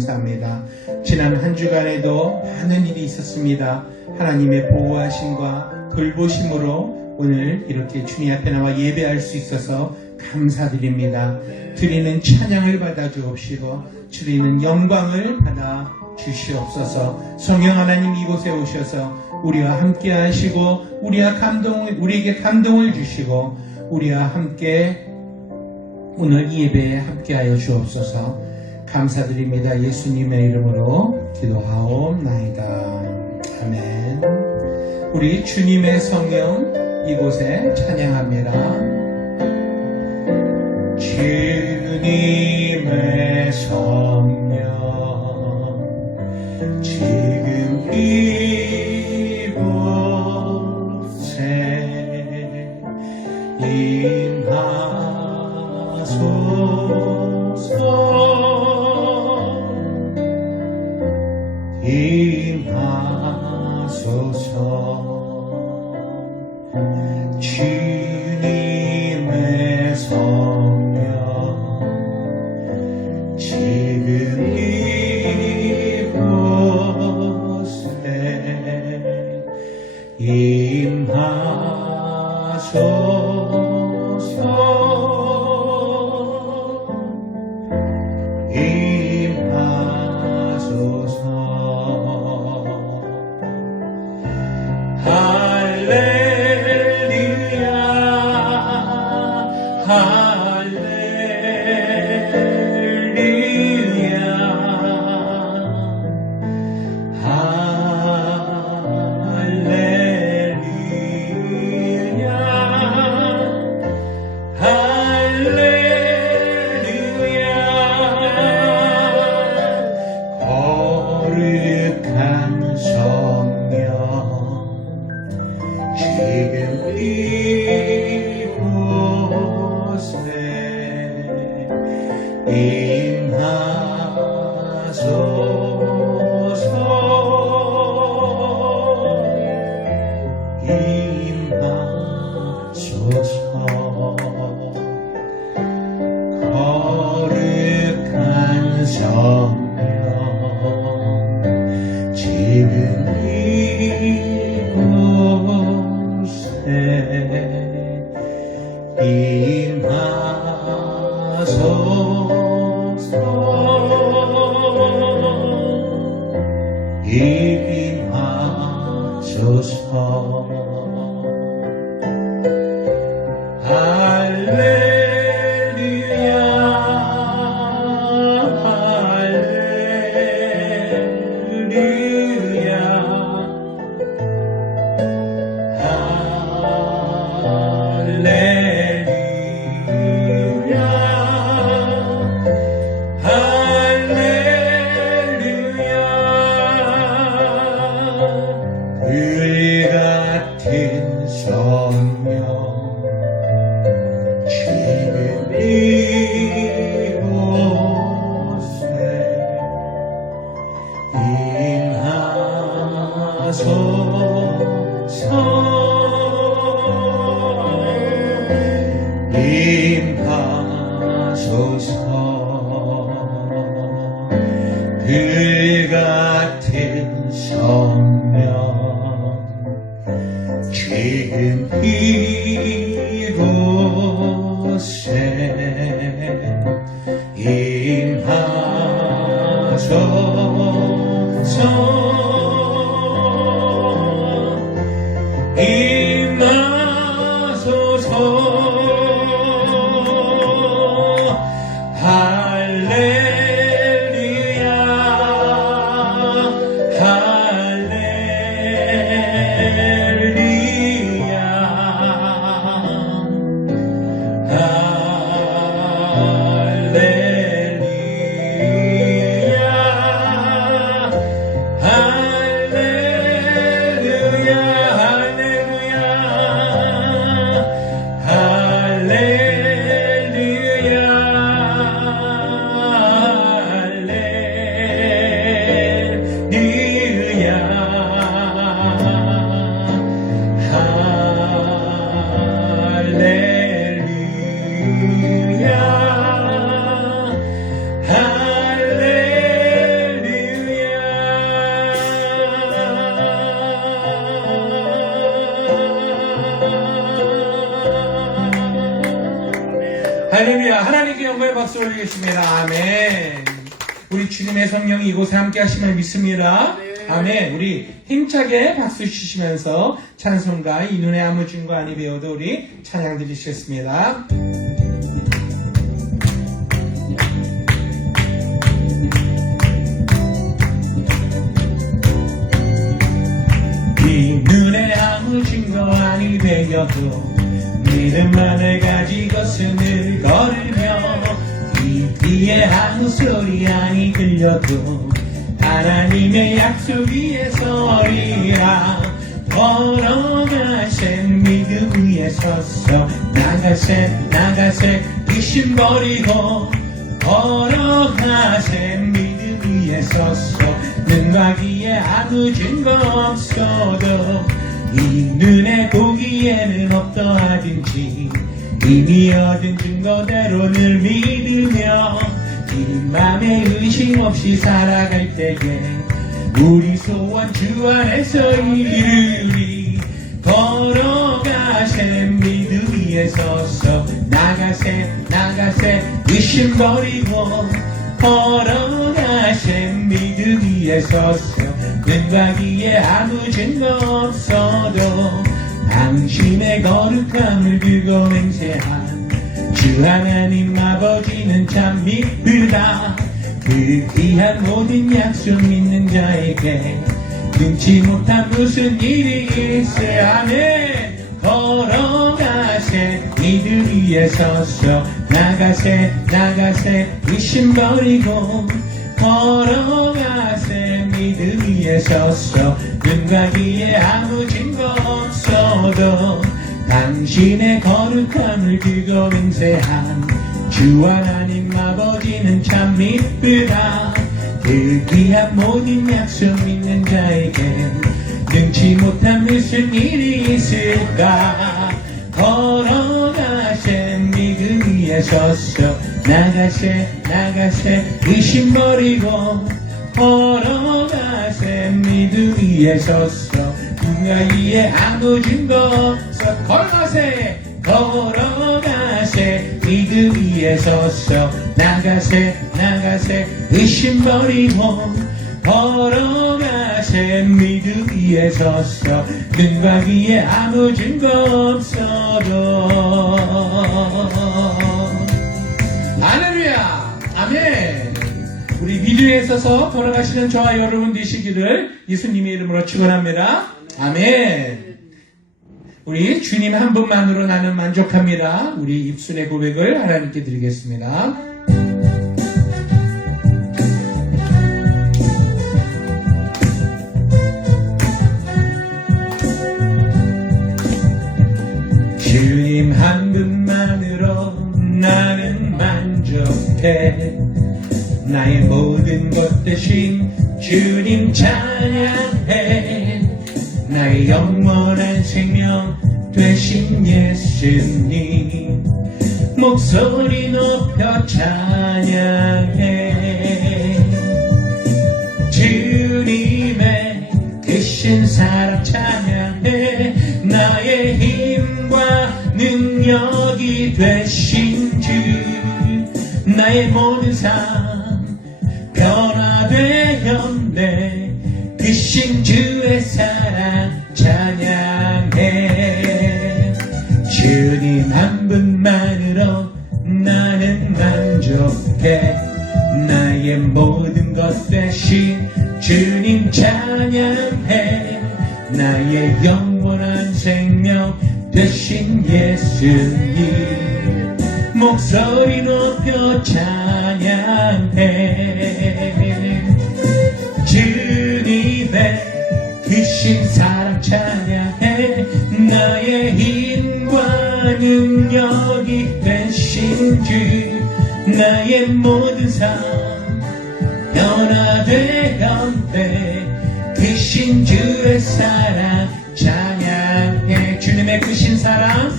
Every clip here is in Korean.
감사합니다. 지난 한 주간에도 많은 일이 있었습니다. 하나님의 보호하심과 돌보심으로 오늘 이렇게 주님 앞에 나와 예배할 수 있어서 감사드립니다. 드리는 찬양을 받아 주옵시고 드리는 영광을 받아 주시옵소서. 성령 하나님 이곳에 오셔서 우리와 함께 하시고 우리에게 감동을 주시고 우리와 함께 오늘 이 예배에 함께하여 주옵소서. 감사드립니다. 예수님의 이름으로 기도하옵나이다. 아멘. 우리 주님의 성령 이곳에 찬양합니다. 주님의 성령 지금 이곳에 임하소서. 주님의 성령 지금 이곳에 임하소서. 거룩한 성령 지금 이곳에 임하소서. 할렐루야 할렐루야 불같은 성령 지금 이곳에 임하소서. 임하소서. 불같은 성령 지금 이곳에 임하소서. 할렐루야. 하나님께 영광의 박수 올리겠습니다. 아멘. 우리 주님의 성령이 이곳에 함께 하심을 믿습니다. 아멘. 우리 힘차게 박수 치시면서 찬송가 이 눈에 아무 증거 아니 배워도 우리 찬양 드리시겠습니다. 이 눈에 아무 증거 아니 배워도 믿음만을 가지고서 늘 걸으며 이 귀에 아무 소리 아니 들려도 하나님의 약속 위에 서리라. 걸어가신 믿음 위에 서서 나가세 의심 버리고 걸어가신 믿음 위에 서서 눈과 귀에 아무 증거 없어도 이 눈에 보기에는 어떠하든지 이미 얻은 증거대로 늘 믿으며 이 맘에 의심 없이 살아갈 때에 우리 소원 주 안에서 이루리. 걸어가세 믿음 위에 서서 나가세 의심 버리고 걸어가세 믿음 위에 서서 눈과 귀에 아무 증거 없어도 당신의 거룩함을 두고 맹세한 주 하나님 아버지는 참 미쁘다. 그 귀한 모든 약속 믿는 자에게 눈치 못한 무슨 일이 있어야 해. 걸어가세 믿음 위에 서서 나가세 의심 버리고 걸어가세 믿음 위에 서서 눈과 귀에 아무 증거 없어도 당신의 거룩함을 두고 맹세한 주 하나님 아버지는 참 미쁘다. 그 귀한 모든 약속 믿는 자에게 능치 못한 무슨 일이 있을까. 걸어가세 믿음 위에 서서 나가세 의심 버리고 걸어가세 믿음 위에 서서 눈과 귀에 아무 증거 없어 걸어가세 믿음 위에 서서 나가세 의심 버리고 걸어가세 믿음 위에 서서 눈과 귀에 아무 증거 없어도. 할렐루야. 아멘. 우리 미주에 있어서 돌아가시는 저와 여러분 되시기를 예수님의 이름으로 축원합니다. 아멘. 우리 주님 한 분만으로 나는 만족합니다. 우리 입술의 고백을 하나님께 드리겠습니다. 주님 한 분만으로 나는 만족해. 나의 모든 것 대신 주님 찬양해. 나의 영원한 생명 되신 예수님 목소리 높여 찬양해. 주님의 크신 사랑 찬양해. 나의 힘과 능력이 되신 주 나의 모든 삶 변화되었네. 크신 주의 사랑 찬양해. 주님 한 분만으로 나는 만족해. 나의 모든 것 대신 주님 찬양해. 나의 영원한 생명 되신 예수님 목소리 높여 찬양해. 주님의 크신 사랑 찬양해. 나의 힘과 능력이 되신 주 나의 모든 삶 변화되었네. 크신 주의 사랑 찬양해. 주님의 크신 사랑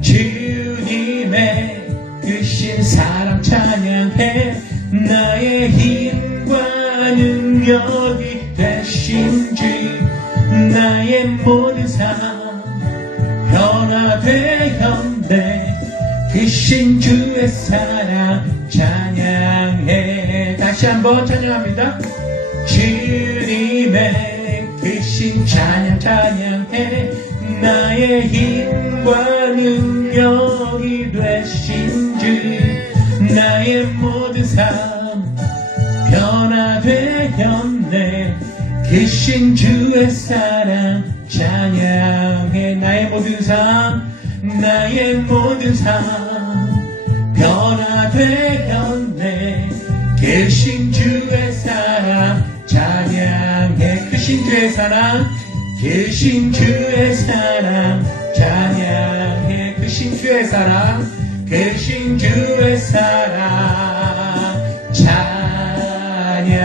주님의 크신 사랑 찬양해. 나의 힘과 능력이 되신 주 나의 모든 삶 변화되었네. 크신 주의 사랑 찬양해. 다시 한번 찬양합니다. 주님의 크신 찬양 찬양해. 나의 힘과 능력이 되신 주, 나의 모든 삶 변화되었네. 크신 주의 사랑 찬양해. 나의 모든 삶, 나의 모든 삶 변화되었네. 크신 주의 사랑 찬양해. 크신 주의 사랑, 크신 주의 사랑 찬양해. 크신 주의 사랑, 크신 주의 사랑 찬양해.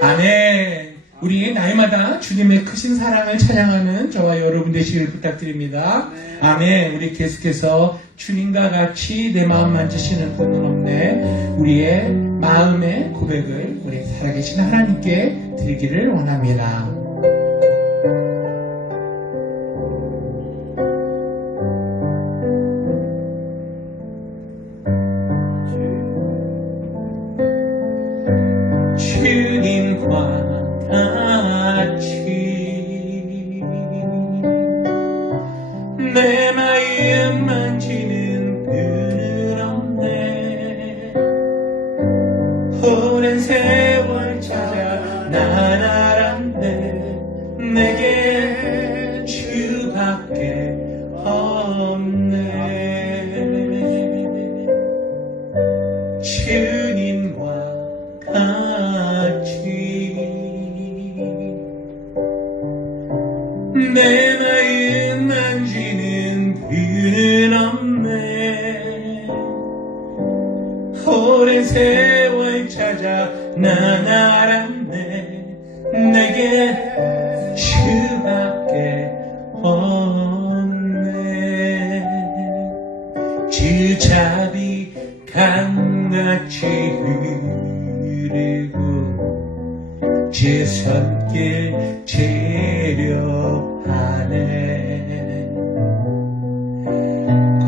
아멘. 우리 날마다 주님의 크신 사랑을 찬양하는 저와 여러분 되시길 부탁드립니다. 아멘. 우리 계속해서 주님과 같이 내 마음 만지시는 분은 없네. 우리의 마음의 고백을 우리 살아계신 하나님께 드리기를 원합니다. 주님과 같이 내 마음 만지는 그는 없네. 오랜 세월 찾아 난 알았네. 내게 주밖에 없네. 주님과 같이 내 마음 만지는 그는 없네. 오랜 세월 찾아 난 알았네. 내게 주밖에 없네. 주 자비 강같이 흐르고 주 손길 재려하네.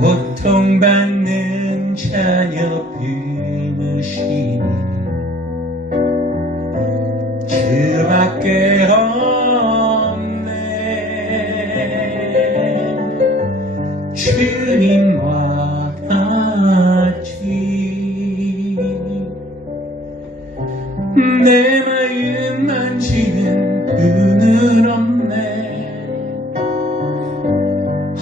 고통받는 자녀 품으시니 주밖에 없네. 주님과 같이 내 마음 만지는 그는 없네.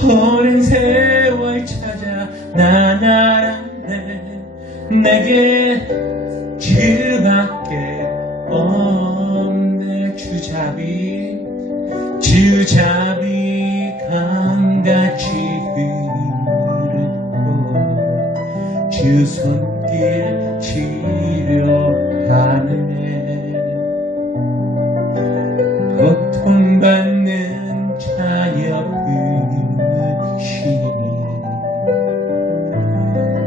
오랜 세월 찾아 난 알았네. 내게 주밖에 없네. 주자비 강같이 흐르고 주 손길 치료하네. 고통받는 자녀 품으시니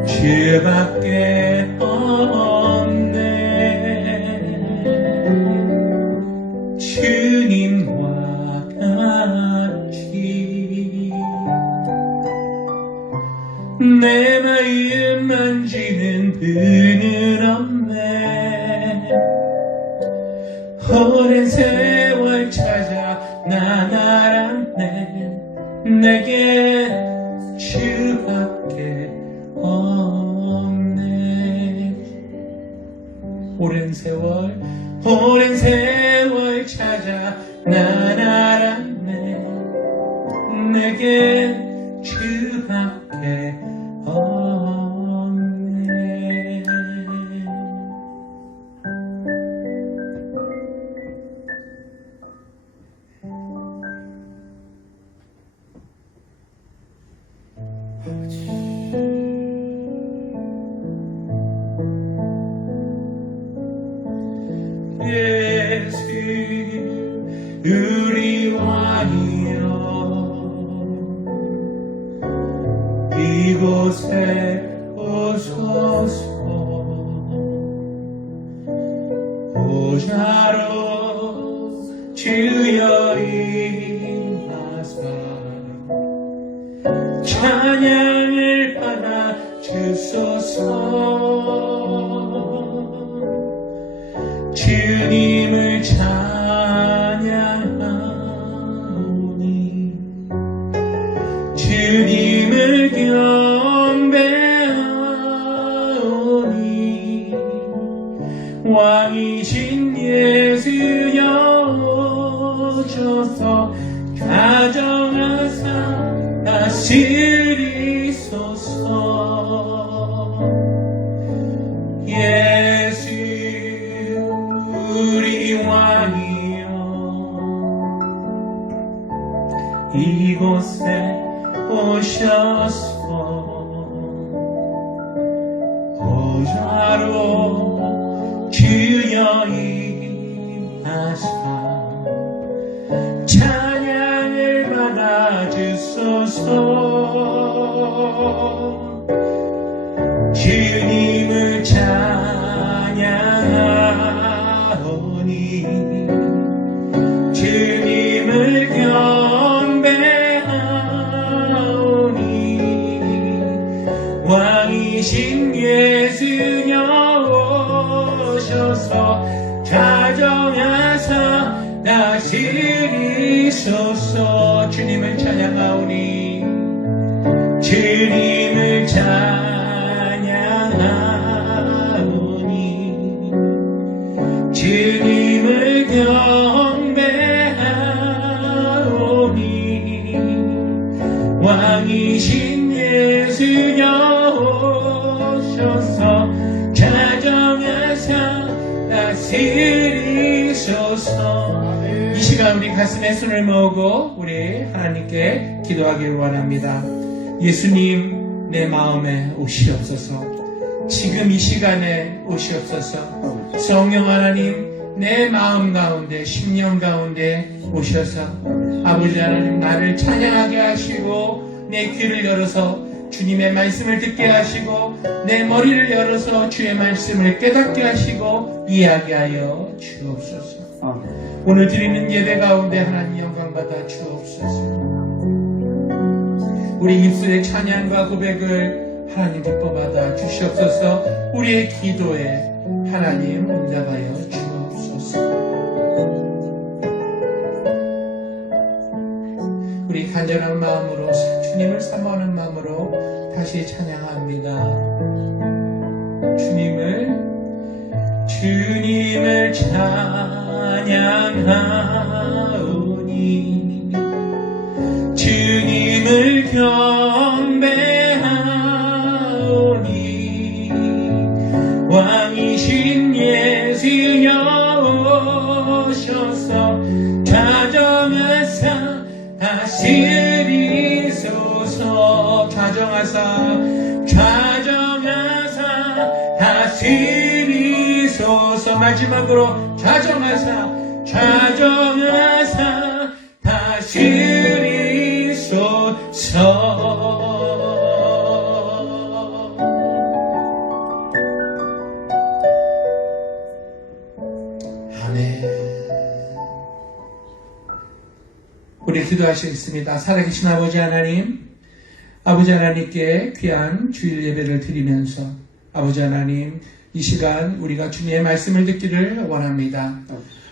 주밖에 없네. 주님과 같이 내 마음 만지는 분은 없네. 오랜 세월 찾아 난 알았네. 내게 주밖에 없네. 오랜 세월 찾아 난 알았네. 내게 주밖에 없네. 예수 우리 왕이여 이곳에 오소서. 보좌로 주여 임하사 찬양을 받아 주소서. 주님을 찬양하오니 주님을 경배하오니 왕이신 예수여 오셔서 가정하사 다스리소서. 예수 우리 왕이여 이곳에 오셔서 보좌로 주여 임하사 찬양을 받아 주소서. 주님을 찬양하오니 주님을 경배하오니 왕이신 예수여 오셔서 가정하사 다스리소서. 주님을 찬양하오니 주님을 찬양하오니 주님을 경배하오니 왕이신 예수여 오셔서 가정하사 다스리소서. 이 시간 우리 가슴에 손을 모으고 우리 하나님께 기도하기를 원합니다. 예수님 내 마음에 오시옵소서. 지금 이 시간에 오시옵소서. 성령 하나님 내 마음 가운데 심령 가운데 오셔서 아버지 하나님 나를 찬양하게 하시고 내 귀를 열어서 주님의 말씀을 듣게 하시고 내 머리를 열어서 주의 말씀을 깨닫게 하시고 이야기하여 주옵소서. 오늘 드리는 예배 가운데 하나님 영광 받아 주옵소서. 우리 입술의 찬양과 고백을 하나님 기뻐 받아 주시옵소서. 우리의 기도에 하나님 응답하여 주옵소서. 우리 간절한 마음으로 주님을 사모하는 마음으로 다시 찬양합니다. 주님을 찬양하오니 주님을 경배하오니 왕이신 예수여 오셔서 가정하사 다스리소서. 가정하사 다스리소서. 마지막으로 가정하사 다스리소서. 아멘. 우리 기도하시겠습니다. 살아계신 아버지 하나님, 아버지 하나님께 귀한 주일 예배를 드리면서 아버지 하나님 이 시간 우리가 주님의 말씀을 듣기를 원합니다.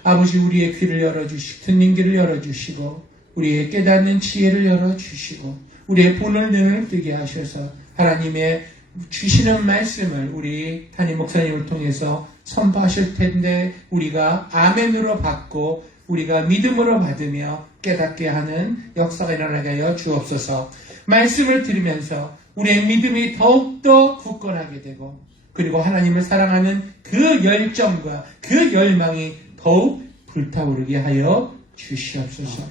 아버지 우리의 귀를 열어주시고 듣는 귀를 열어주시고 우리의 깨닫는 지혜를 열어주시고 우리의 보는 눈을 뜨게 하셔서 하나님의 주시는 말씀을 우리 담임 목사님을 통해서 선포하실 텐데 우리가 아멘으로 받고 우리가 믿음으로 받으며 깨닫게 하는 역사가 일어나게 하여 주옵소서. 말씀을 들으면서 우리의 믿음이 더욱더 굳건하게 되고 그리고 하나님을 사랑하는 그 열정과 그 열망이 더욱 불타오르게 하여 주시옵소서.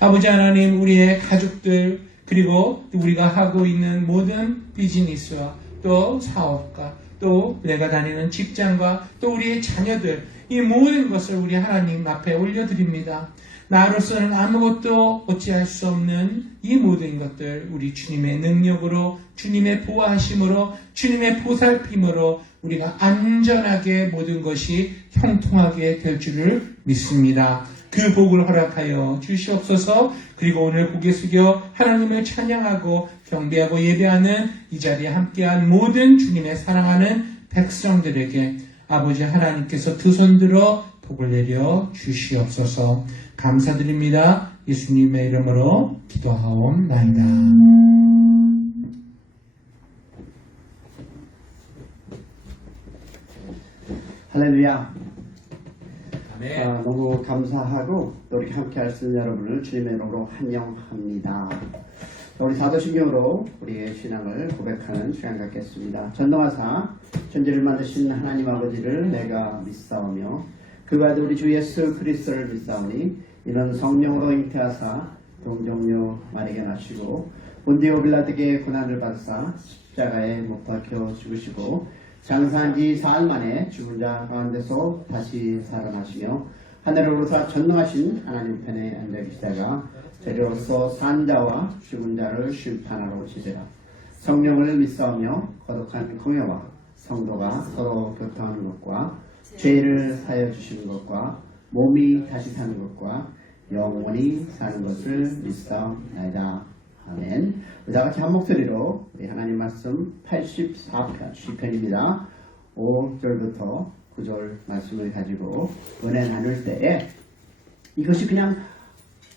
아버지 하나님 우리의 가족들 그리고 우리가 하고 있는 모든 비즈니스와 또 사업과 또 내가 다니는 직장과 또 우리의 자녀들 이 모든 것을 우리 하나님 앞에 올려드립니다. 나로서는 아무것도 어찌할 수 없는 이 모든 것들 우리 주님의 능력으로, 주님의 보호하심으로, 주님의 보살핌으로 우리가 안전하게 모든 것이 형통하게 될 줄을 믿습니다. 그 복을 허락하여 주시옵소서. 그리고 오늘 고개 숙여 하나님을 찬양하고 경배하고 예배하는 이 자리에 함께한 모든 주님의 사랑하는 백성들에게 아버지 하나님께서 두 손 들어 복을 내려 주시옵소서. 감사드립니다. 예수님의 이름으로 기도하옵나이다. 할렐루야. 아멘. 너무 감사하고 또 이렇게 함께 할 수 있는 여러분을 주님의 이름으로 환영합니다. 우리 사도신경으로 우리의 신앙을 고백하는 시간 갖겠습니다. 전능하사 천지를 만드신 하나님 아버지를 내가 믿사오며 그가 우리 주 예수 그리스도를 믿사오니 이는 성령으로 잉태하사 동정녀 마리아에게 나시고 본디오 빌라드에게 고난을 받으사 십자가에 못 박혀 죽으시고 장사한 지 사흘 만에 죽은 자 가운데서 다시 살아나시며 하늘을 오르사 전능하신 하나님 편에 앉아 계시다가 저리로서 산 자와 죽은 자를 심판하러 오시리라. 성령을 믿사오며 거룩한 공예와 성도가 서로 교통하는 것과 죄를 사하여 주시는 것과 몸이 다시 사는 것과 영원히 사는 것을 믿사옵나이다. 아멘. 우리 다같이 한 목소리로 우리 하나님 말씀 84편 시편입니다. 5절부터 9절 말씀을 가지고 은혜 나눌 때에 이것이 그냥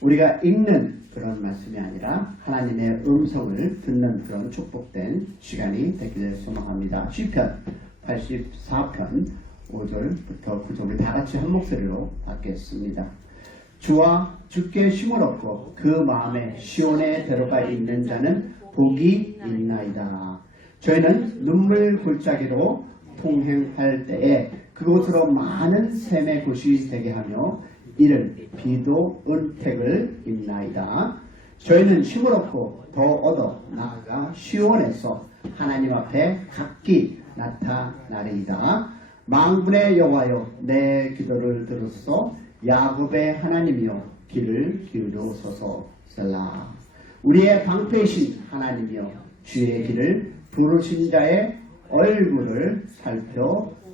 우리가 읽는 그런 말씀이 아니라 하나님의 음성을 듣는 그런 축복된 시간이 되기를 소망합니다. 시편 84편 5절부터 9절을 다같이 한 목소리로 받겠습니다. 주와 주께 쉼을 얻고 그 마음에 시온에 들어가 있는 자는 복이 있나이다. 저희는 눈물 골짜기로 통행할 때에 그곳으로 많은 샘의 곳이 되게 하며 이른 비도 은택을 입나이다. 저희는 쉼을 얻고 더 얻어 나아가 시온에서 하나님 앞에 각기 나타나리이다. 만군의 여호와여 내 기도를 들으소서. 야곱의 하나님이여 귀를 기울여소서. 셀라. 우리의 방패이신 하나님이여 주의 길을 부르신 자의 얼굴을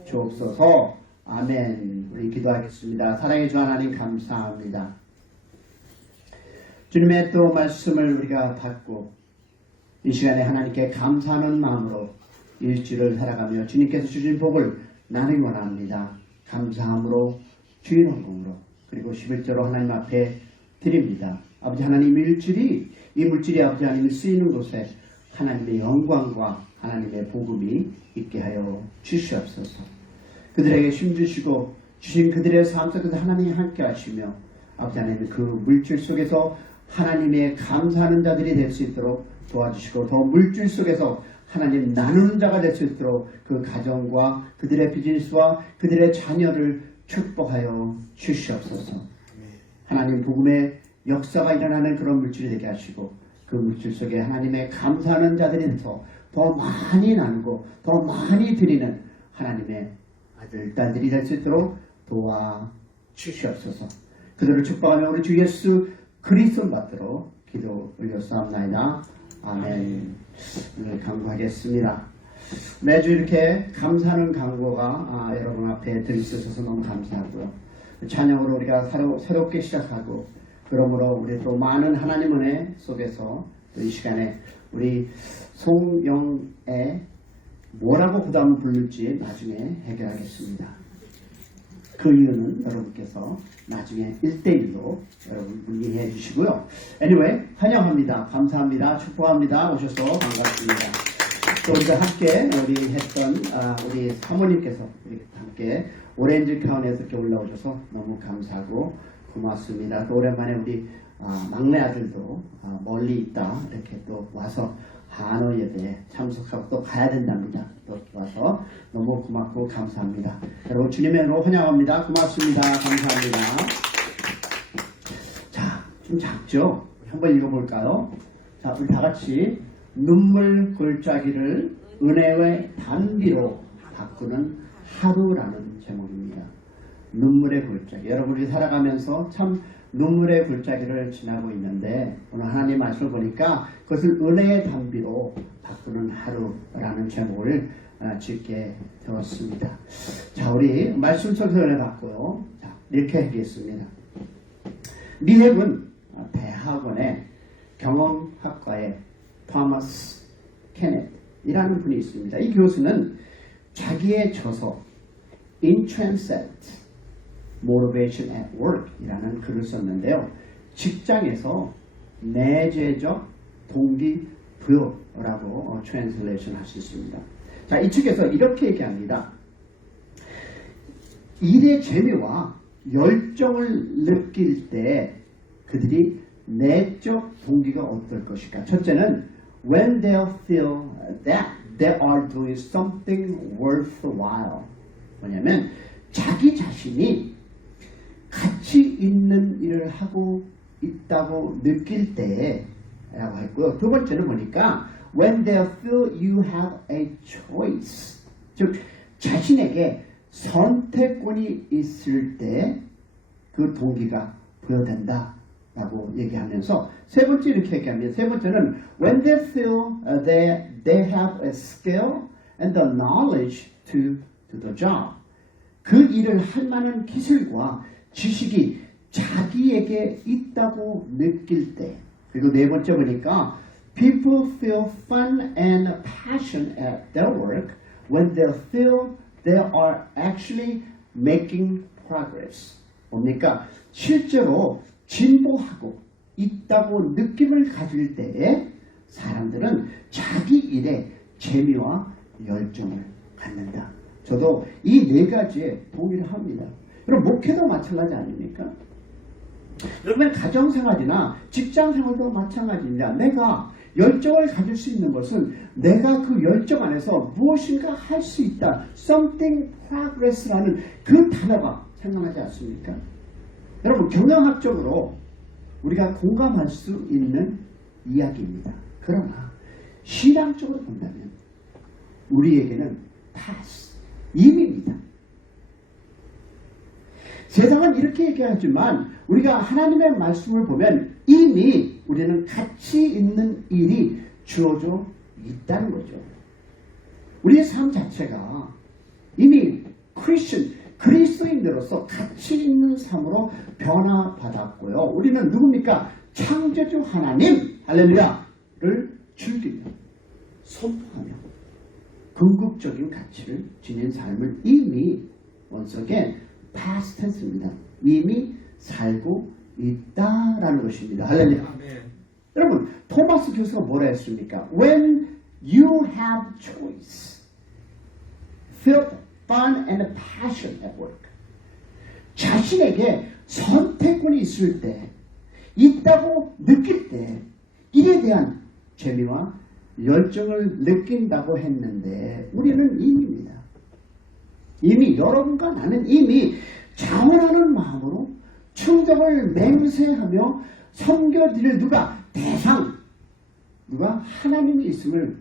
살펴주옵소서. 아멘. 우리 기도하겠습니다. 사랑의 주 하나님 감사합니다. 주님의 또 말씀을 우리가 받고 이 시간에 하나님께 감사하는 마음으로 일주일을 살아가며 주님께서 주신 복을 나누기 원합니다. 감사함으로 주인 헌금으로 그리고 11조로 하나님 앞에 드립니다. 아버지 하나님 이 물질이 아버지 하나님이 쓰이는 곳에 하나님의 영광과 하나님의 복음이 있게 하여 주시옵소서. 그들에게 힘주시고 주신 그들의 삶 속에서 하나님이 함께 하시며 아버지 하나님 그 물질 속에서 하나님의 감사하는 자들이 될 수 있도록 도와주시고 더 물질 속에서 하나님 나누는 자가 될 수 있도록 그 가정과 그들의 비즈니스와 그들의 자녀를 축복하여 주시옵소서. 하나님 복음의 역사가 일어나는 그런 물질이 되게 하시고 그 물질 속에 하나님의 감사하는 자들이 돼서 더 많이 나누고 더 많이 드리는 하나님의 아들, 딸들이 될 수 있도록 도와주시옵소서. 그들을 축복하며 우리 주 예수 그리스도 받도록 기도 올렸사옵나이다. 아멘. 오늘 강구하겠습니다. 매주 이렇게 감사하는 강구가 여러분 앞에 드릴 수 있어서 너무 감사하고요. 찬양으로 우리가 새롭게 시작하고 그러므로 우리 또 많은 하나님 은혜 속에서 또 이 시간에 우리 송영애 뭐라고 부담을 부를지 나중에 해결하겠습니다. 그 이유는 여러분께서 나중에 1대1로 여러분 문의해 주시고요. Anyway, 환영합니다. 감사합니다. 축복합니다. 오셔서 반갑습니다. 또 우리가 함께 우리 했던 우리 사모님께서 우리 함께 오렌지 카운에서 이렇게 올라오셔서 너무 감사하고 고맙습니다. 또 오랜만에 우리 막내 아들도 멀리 있다 이렇게 또 와서 한어 예배에 참석하고 또 가야 된답니다. 또 와서 너무 고맙고 감사합니다. 여러분 주님의 이름으로 환영합니다. 고맙습니다. 감사합니다. 자, 좀 작죠? 한번 읽어볼까요? 자, 우리 다 같이 눈물 gol짜기를 은혜의 단비로 바꾸는 하루라는 제목입니다. 눈물의 골짜기. 여러분이 살아가면서 참 눈물의 골짜기를 지나고 있는데 오늘 하나님 말씀을 보니까 그것을 은혜의 단비로 바꾸는 하루라는 제목을 짓게 되었습니다. 자, 우리 말씀 속에서 은혜 받고요. 자, 이렇게 하겠습니다. 미핵은 대학원의 경영학과의 토마스 케넷이라는 분이 있습니다. 이 교수는 자기의 저서 Intrinsic Motivation at Work 이라는 글을 썼는데요. 직장에서 내재적 동기부여라고 트랜슬레이션 할 수 있습니다. 자, 이 책에서 이렇게 얘기합니다. 일의 재미와 열정을 느낄 때 그들이 내적 동기가 어떨 것일까? 첫째는 when they feel that they are doing something worthwhile. 뭐냐면 자기 자신이 가치 있는 일을 하고 있다고 느낄 때라고 했고요. 두 번째는 보니까 when they feel you have a choice. 즉 자신에게 선택권이 있을 때 그 동기가 부여된다 라고 얘기하면서 세 번째 이렇게 얘기합니다. 세 번째는 when they feel that they have a skill and the knowledge to do the job. 그 일을 할 만한 기술과 지식이 자기에게 있다고 느낄 때. 그리고 네 번째 보니까 people feel fun and passion at their work when they feel they are actually making progress. 뭡니까? 실제로 진보하고 있다고 느낌을 가질 때에 사람들은 자기 일에 재미와 열정을 갖는다. 저도 이 네 가지에 동의를 합니다. 여러분 목회도 마찬가지 아닙니까? 여러분 가정생활이나 직장생활도 마찬가지입니다. 내가 열정을 가질 수 있는 것은 내가 그 열정 안에서 무엇인가 할 수 있다. Something progress라는 그 단어가 생각나지 않습니까? 여러분 경영학적으로 우리가 공감할 수 있는 이야기입니다. 그러나 신앙적으로 본다면 우리에게는 task, 임입니다. 세상은 이렇게 얘기하지만 우리가 하나님의 말씀을 보면 이미 우리는 가치 있는 일이 주어져 있다는 거죠. 우리의 삶 자체가 이미 그리스도인으로서 가치 있는 삶으로 변화받았고요. 우리는 누굽니까? 창조주 하나님, 할렐루야를 즐기며 선포하며 궁극적인 가치를 지닌 삶을 이미 once again past tense입니다. 이미 살고 있다라는 것입니다. 할렐루야. 여러분 토마스 교수가 뭐라 했습니까? When you have choice, feel fun and passion at work. 자신에게 선택권이 있을 때, 있다고 느낄 때 일에 대한 재미와 열정을 느낀다고 했는데 우리는 이미입니다. 이미 여러분과 나는 이미 자원하는 마음으로 충성을 맹세하며 섬겨드릴 누가 대상, 누가 하나님이 있음을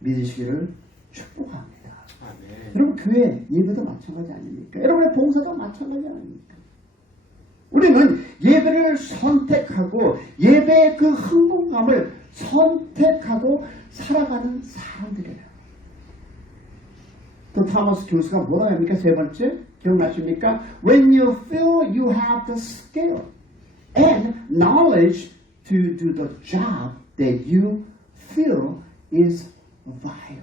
믿으시기를 축복합니다. 아멘. 여러분 교회 예배도 마찬가지 아닙니까? 여러분의 봉사도 마찬가지 아닙니까? 우리는 예배를 선택하고 예배의 그 흥분감을 선택하고 살아가는 사람들이에요. 또 토마스 교수가 뭐라고 합니까? 세 번째 기억나십니까? When you feel you have the skill and knowledge to do the job that you feel is vital.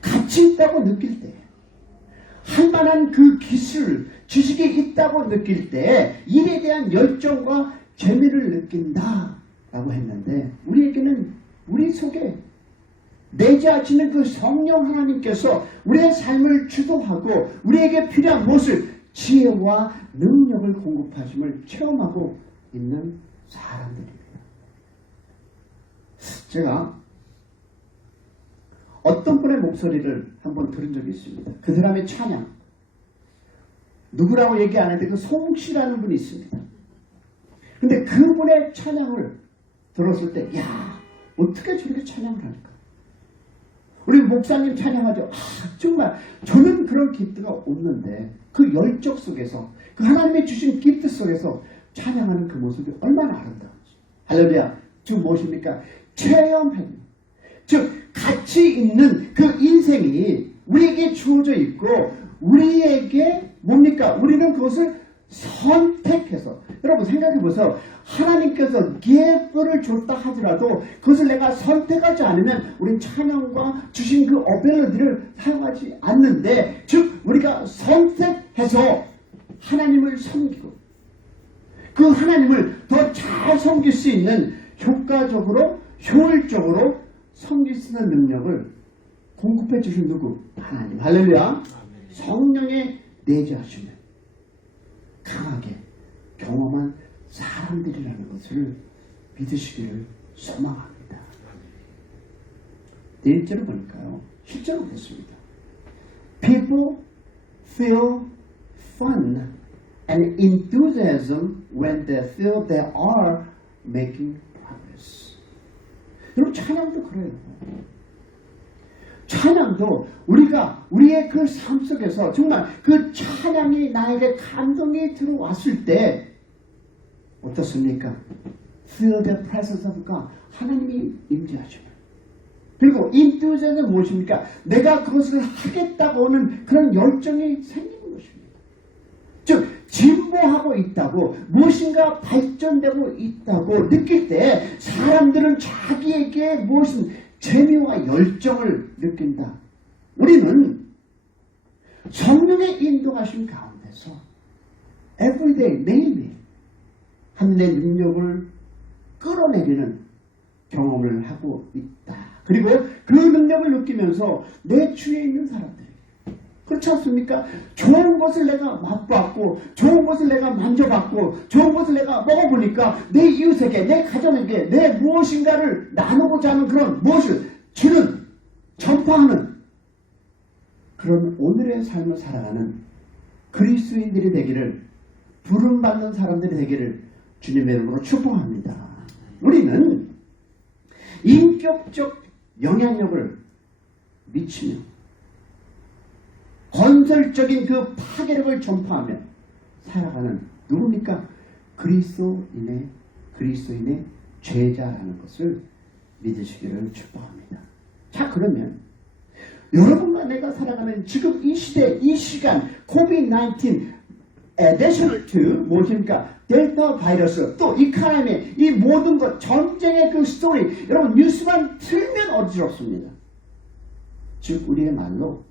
가치 있다고 느낄 때, 할 만한 그 기술, 지식이 있다고 느낄 때 일에 대한 열정과 재미를 느낀다라고 했는데 우리에게는 우리 속에 내재하시는 그 성령 하나님께서 우리의 삶을 주도하고 우리에게 필요한 무엇을 지혜와 능력을 공급하심을 체험하고 있는 사람들입니다. 제가 어떤 분의 목소리를 한번 들은 적이 있습니다. 그 사람의 찬양. 누구라고 얘기 안 했는데 그 송씨라는 분이 있습니다. 근데 그분의 찬양을 들었을 때, 야, 어떻게 저렇게 찬양을 할까? 우리 목사님 찬양하죠. 정말 저는 그런 기프트가 없는데 그 열정 속에서 그 하나님의 주신 기프트 속에서 찬양하는 그 모습이 얼마나 아름다운지. 할렐루야. 지금 무엇입니까? 체험하는, 즉 가치 있는 그 인생이 우리에게 주어져 있고 우리에게 뭡니까? 우리는 그것을 선택해서, 여러분 생각해보세요. 하나님께서 기회를 줬다 하더라도 그것을 내가 선택하지 않으면 우린 찬양과 주신 그 어벨러들을 사용하지 않는데, 즉 우리가 선택해서 하나님을 섬기고 그 하나님을 더 잘 섬길 수 있는 효과적으로 효율적으로 섬길 수 있는 능력을 공급해 주신 누구? 하나님. 할렐루야. 성령에 내재하시면 강하게 경험한 사람들이라는 것을 믿으시기를 소망합니다. 네, 1절을 보니까요. 실제로 그렇습니다. People feel fun and enthusiasm when they feel they are making progress. 여러분 찬양도 그래요. 찬양도 우리의 그 삶 속에서 정말 그 찬양이 나에게 감동이 들어왔을 때 어떻습니까? Feel the presence of God. 하나님이 임재하시면. 그리고 enthusiasm은 무엇입니까? 내가 그것을 하겠다고 하는 그런 열정이 생기는 것입니다. 즉 진보하고 있다고, 무엇인가 발전되고 있다고 느낄 때 사람들은 자기에게 무엇인 재미와 열정을 느낀다. 우리는 성령의 인도하심 가운데서 everyday, 매일매일 하늘의 능력을 끌어내리는 경험을 하고 있다. 그리고 그 능력을 느끼면서 내 주위에 있는 사람들이, 그렇지 않습니까? 좋은 것을 내가 맛봤고 좋은 것을 내가 만져봤고 좋은 것을 내가 먹어보니까 내 이웃에게, 내 가정에게 내 무엇인가를 나누고자 하는 그런 무엇을 주는, 전파하는 그런 오늘의 삶을 살아가는 그리스도인들이 되기를, 부름받는 사람들이 되기를 주님의 이름으로 축복합니다. 우리는 인격적 영향력을 미치며 건설적인 그 파괴력을 전파하며 살아가는 누굽니까? 그리스도인의 제자라는 것을 믿으시기를 축복합니다. 자, 그러면 여러분과 내가 살아가는 지금 이 시대, 이 시간, COVID-19 additional to 무엇입니까? 델타 바이러스, 또 이카노미, 이 모든 것, 전쟁의 그 스토리, 여러분 뉴스만 틀면 어지럽습니다. 즉 우리의 말로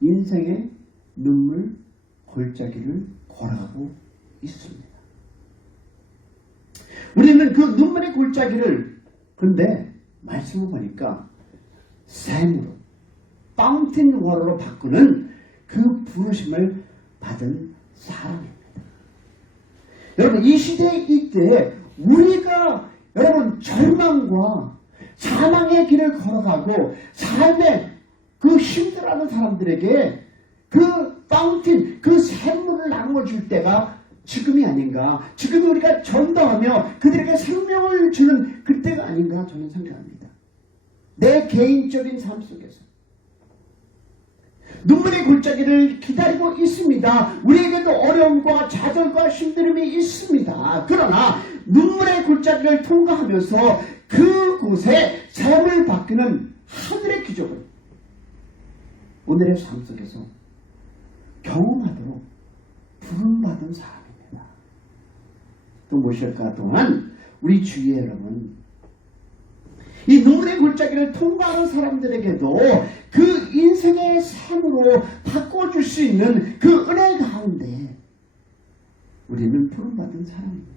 인생의 눈물 골짜기를 걸어가고 있습니다. 우리는 그 눈물의 골짜기를, 근데 말씀을 보니까 샘으로, 파운틴 워터로 바꾸는 그 부르심을 받은 사람입니다. 여러분 이 시대에 이때 우리가 여러분 절망과 사망의 길을 걸어가고 삶의 그 힘들어하는 사람들에게 그 파운틴, 그 샘물을 나누어줄 때가 지금이 아닌가, 지금 우리가 전도하며 그들에게 생명을 주는 그때가 아닌가 저는 생각합니다. 내 개인적인 삶 속에서 눈물의 골짜기를 기다리고 있습니다. 우리에게도 어려움과 좌절과 힘듦이 있습니다. 그러나 눈물의 골짜기를 통과하면서 그곳에 샘을 바뀌는 하늘의 기적을 오늘의 삶 속에서 경험하도록 부름받은 사람입니다. 또 무엇일까? 또한 우리 주위에 여러분, 이 눈물의 골짜기를 통과하는 사람들에게도 그 인생의 삶으로 바꿔줄 수 있는 그 은혜 가운데 우리는 부름받은 사람입니다.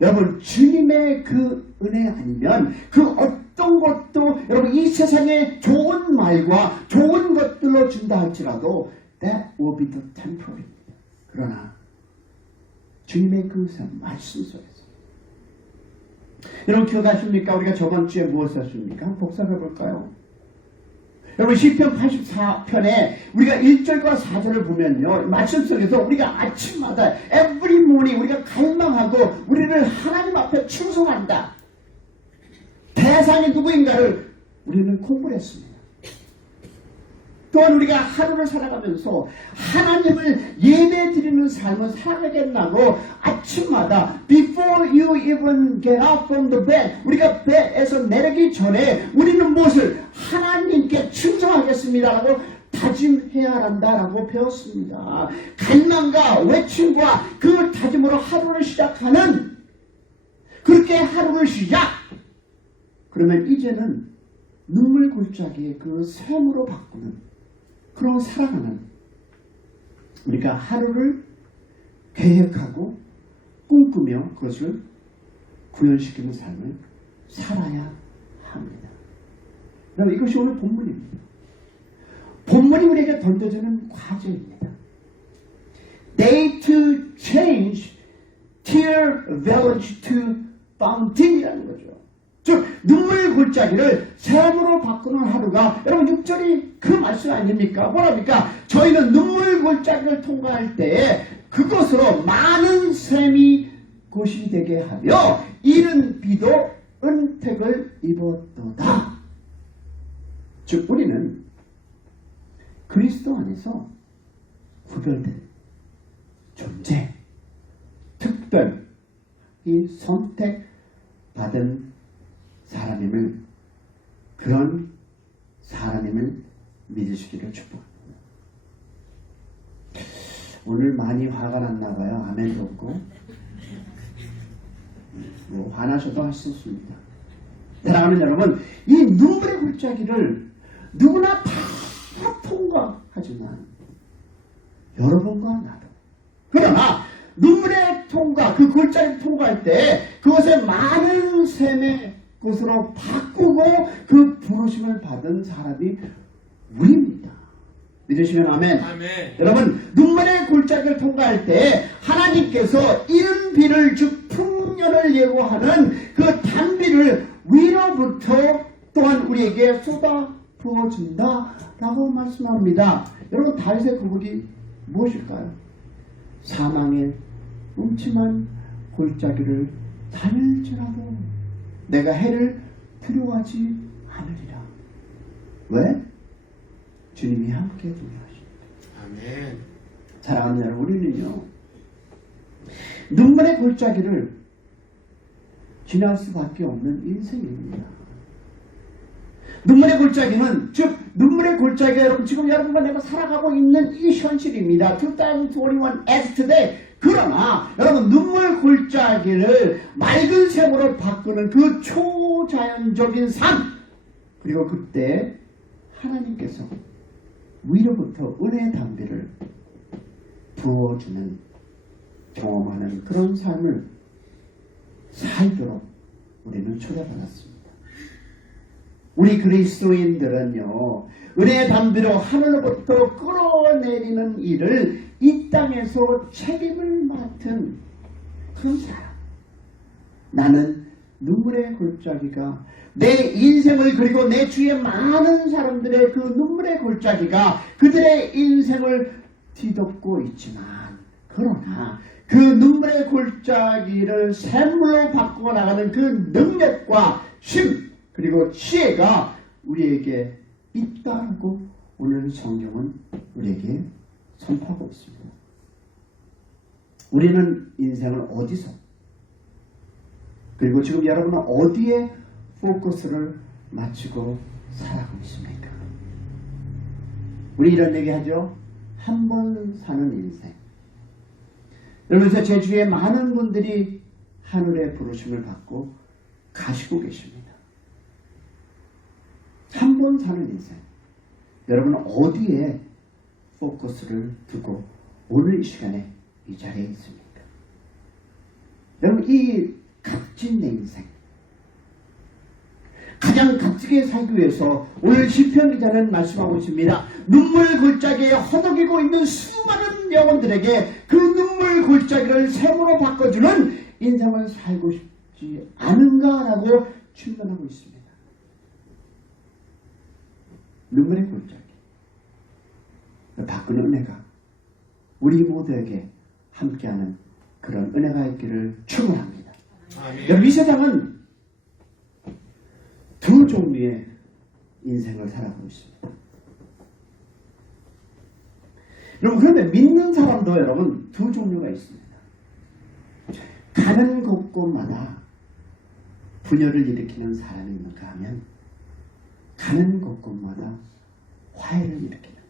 여러분 주님의 그 은혜 아니면 그 어떤 것도 여러분 이 세상에 좋은 말과 좋은 것들로 준다 할지라도 that will be the temporary입니다. 그러나 주님의 그 말씀 속에서 여러분 기억하십니까? 우리가 저번 주에 무엇을 했습니까? 한번 복습해 볼까요? 여러분 시편 84편에 우리가 1절과 4절을 보면요, 말씀 속에서 우리가 아침마다 every morning 우리가 갈망하고 우리를 하나님 앞에 충성한다. 대상이 누구인가를 우리는 공부를 했습니다. 또한 우리가 하루를 살아가면서 하나님을 예배 드리는 삶을 살아가겠나고 아침마다 before you even get up from the bed 우리가 베드에서 내리기 전에 우리는 무엇을 하나님께 충성하겠습니다라고 다짐해야 한다라고 배웠습니다. 갈망과 외침과 그 다짐으로 하루를 시작하는 그렇게 하루를 시작 그러면 이제는 눈물 골짜기에 그 샘으로 바꾸는 그런 살아가는 우리가 하루를 계획하고 꿈꾸며 그것을 구현시키는 삶을 살아야 합니다. 그럼 이것이 오늘 본문입니다. 본문이 우리에게 던져주는 과제입니다. Day to change tear village to fountain이라는 거죠. 즉 눈물 골짜기를 샘으로 바꾸는 하루가 여러분 6절이 그 말씀 아닙니까? 뭐랍니까? 저희는 눈물 골짜기를 통과할 때에 그것으로 많은 샘이 곳이 되게 하며 이른 비도 은택을 입었도다. 즉 우리는 그리스도 안에서 구별된 존재, 특별, 이 선택받은 사람임을 그런 사람임을 믿으시기를 축복합니다. 오늘 많이 화가 났나 봐요. 아멘도 없고 뭐 화나셔도 할 수 있습니다. 사랑하는 여러분, 이 눈물의 골짜기를 누구나 다 통과하지만 여러분과 나도 그러나 눈물의 통과, 그 골짜기를 통과할 때 그것에 많은 샘의 것으로 바꾸고 그 부르심을 받은 사람이 우리입니다. 믿으시면 아멘. 아멘. 여러분 눈물의 골짜기를 통과할 때 하나님께서 이른 비를 즉 풍년을 예고하는 그 단비를 위로부터 또한 우리에게 쏟아 부어준다라고 말씀합니다. 여러분 다윗의 고백이 무엇일까요? 사망의 음침한 골짜기를 다닐지라도 내가 해를 두려워하지 않으리라. 왜? 주님이 함께 동행하십니다. 아멘. 사랑하는 여러분, 우리는요 눈물의 골짜기를 지날 수밖에 없는 인생입니다. 눈물의 골짜기는 즉 눈물의 골짜기가 여러분 지금 여러분과 내가 살아가고 있는 이 현실입니다. 2021 as today. 그러나 여러분 눈물 골짜기를 맑은 샘으로 바꾸는 그 초자연적인 삶 그리고 그때 하나님께서 위로부터 은혜의 담비를 부어주는 경험하는 그런 삶을 살도록 우리는 초대받았습니다. 우리 그리스도인들은요 은혜의 담비로 하늘로부터 끌어내리는 일을 이 땅에서 책임을 맡은 그런 사람. 나는 눈물의 골짜기가 내 인생을 그리고 내 주위의 많은 사람들의 그 눈물의 골짜기가 그들의 인생을 뒤덮고 있지만 그러나 그 눈물의 골짜기를 샘물로 바꾸어 나가는 그 능력과 힘 그리고 지혜가 우리에게 있다고 오늘 성경은 우리에게 선포하고 있습니다. 우리는 인생을 어디서 그리고 지금 여러분은 어디에 포커스를 맞추고 살아가고 있습니까? 우리 이런 얘기 하죠. 한 번 사는 인생. 여러분서 제 주위에 많은 분들이 하늘의 부르심을 받고 가시고 계십니다. 한 번 사는 인생. 여러분은 어디에 포커스를 두고 오늘 이 시간에 이 자리에 있습니까? 여러분 이 값진 내 인생 가장 값지게 살기 위해서 오늘 시편 기자는 말씀하고 있습니다. 눈물 골짜기에 허덕이고 있는 수많은 영혼들에게 그 눈물 골짜기를 샘으로 바꿔주는 인생을 살고 싶지 않은가라고 질문하고 있습니다. 눈물의 골짜기 바꾸는 은혜가 우리 모두에게 함께하는 그런 은혜가 있기를 축원합니다. 여러분 이 세상은 두 종류의 인생을 살아가고 있습니다. 여러분, 그런데 믿는 사람도 여러분 두 종류가 있습니다. 가는 곳곳마다 분열을 일으키는 사람이 있는가 하면 가는 곳곳마다 화해를 일으키는,